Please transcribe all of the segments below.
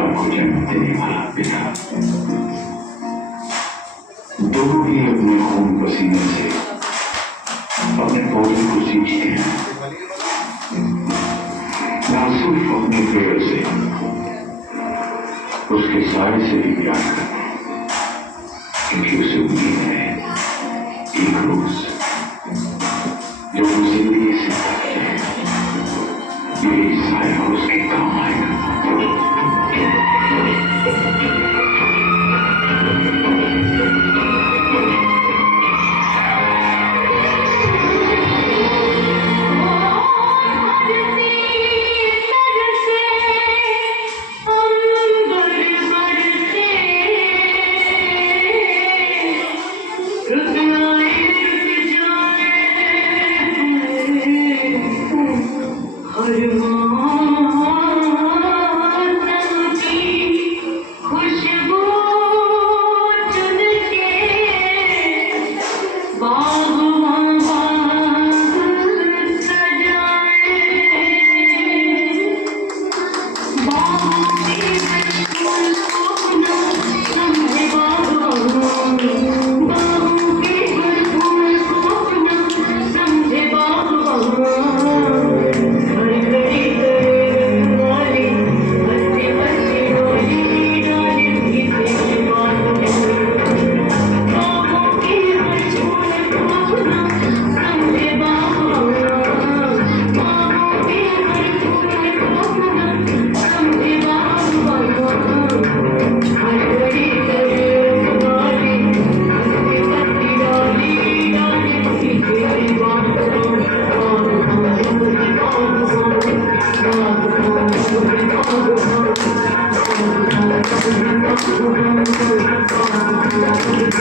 परिवार को जन्म देने वाला पिता दोनों ही अपने खून पसीने से अपने पौधे को सींचते हैं, ना सिर्फ अपने पेड़ से, उसके साय से भी प्यार करते हैं, क्योंकि उसे उम्मीद है एक रोज जो वो जिंदगी से थकते हैं यही साया उसके काम आएगा।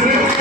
Yeah.